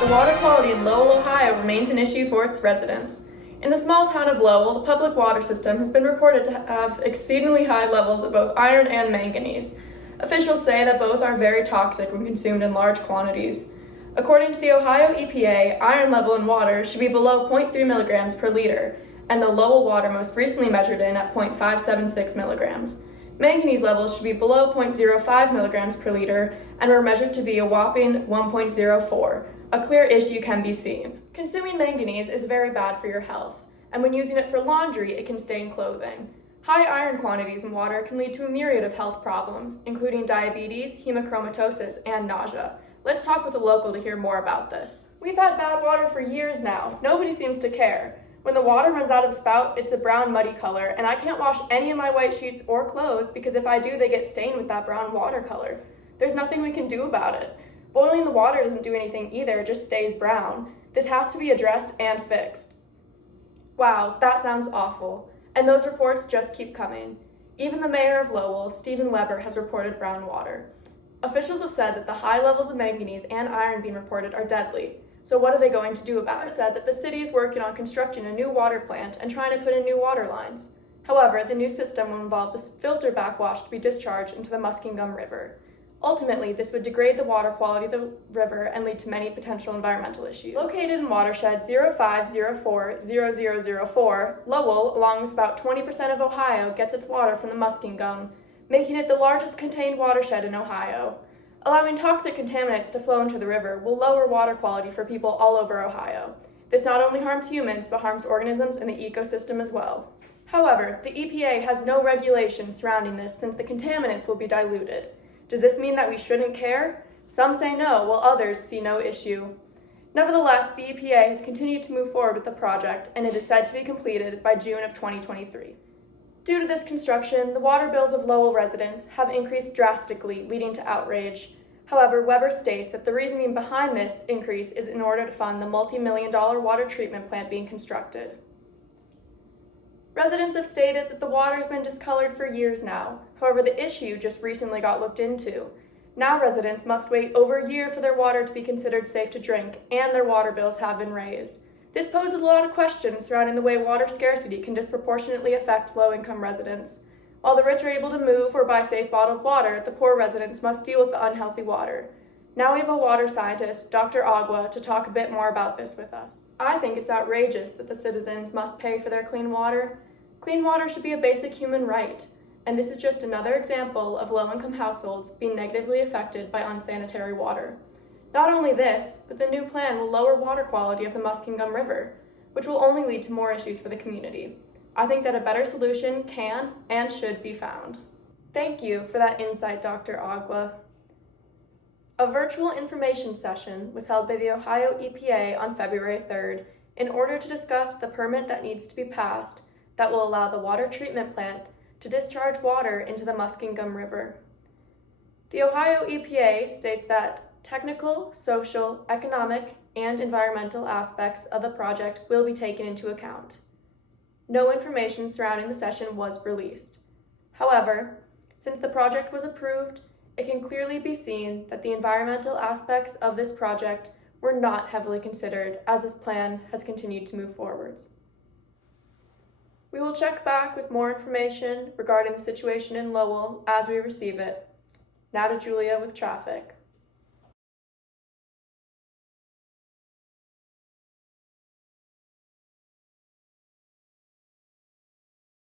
The water quality in Lowell, Ohio remains an issue for its residents. In the small town of Lowell, the public water system has been reported to have exceedingly high levels of both iron and manganese. Officials say that both are very toxic when consumed in large quantities. According to the Ohio EPA, iron level in water should be below 0.3 milligrams per liter, and the Lowell water most recently measured in at 0.576 milligrams. Manganese levels should be below 0.05 milligrams per liter and were measured to be a whopping 1.04. A clear issue can be seen. Consuming manganese is very bad for your health, and when using it for laundry, it can stain clothing. High iron quantities in water can lead to a myriad of health problems, including diabetes, hemochromatosis, and nausea. Let's talk with a local to hear more about this. We've had bad water for years now. Nobody seems to care. When the water runs out of the spout, it's a brown, muddy color, and I can't wash any of my white sheets or clothes because if I do, they get stained with that brown water color. There's nothing we can do about it. Boiling the water doesn't do anything either, it just stays brown. This has to be addressed and fixed. Wow, that sounds awful. And those reports just keep coming. Even the mayor of Lowell, Stephen Weber, has reported brown water. Officials have said that the high levels of manganese and iron being reported are deadly. So what are they going to do about it? Said that the city is working on constructing a new water plant and trying to put in new water lines. However, the new system will involve the filter backwash to be discharged into the Muskingum River. Ultimately, this would degrade the water quality of the river and lead to many potential environmental issues. Located in watershed 0504-0004, Lowell, along with about 20% of Ohio, gets its water from the Muskingum, making it the largest contained watershed in Ohio. Allowing toxic contaminants to flow into the river will lower water quality for people all over Ohio. This not only harms humans, but harms organisms in the ecosystem as well. However, the EPA has no regulation surrounding this since the contaminants will be diluted. Does this mean that we shouldn't care? Some say no, while others see no issue. Nevertheless, the EPA has continued to move forward with the project, and it is said to be completed by June of 2023. Due to this construction, the water bills of Lowell residents have increased drastically, leading to outrage. However, Weber states that the reasoning behind this increase is in order to fund the multi-million-dollar water treatment plant being constructed. Residents have stated that the water has been discolored for years now. However, the issue just recently got looked into. Now residents must wait over a year for their water to be considered safe to drink, and their water bills have been raised. This poses a lot of questions surrounding the way water scarcity can disproportionately affect low-income residents. While the rich are able to move or buy safe bottled water, the poor residents must deal with the unhealthy water. Now we have a water scientist, Dr. Agua, to talk a bit more about this with us. I think it's outrageous that the citizens must pay for their clean water. Clean water should be a basic human right, and this is just another example of low-income households being negatively affected by unsanitary water. Not only this, but the new plan will lower water quality of the Muskingum River, which will only lead to more issues for the community. I think that a better solution can and should be found. Thank you for that insight, Dr. Agua. A virtual information session was held by the Ohio EPA on February 3rd in order to discuss the permit that needs to be passed that will allow the water treatment plant to discharge water into the Muskingum River. The Ohio EPA states that technical, social, economic, and environmental aspects of the project will be taken into account. No information surrounding the session was released. However, since the project was approved, it can clearly be seen that the environmental aspects of this project were not heavily considered as this plan has continued to move forwards. We will check back with more information regarding the situation in Lowell as we receive it. Now to Julia with traffic.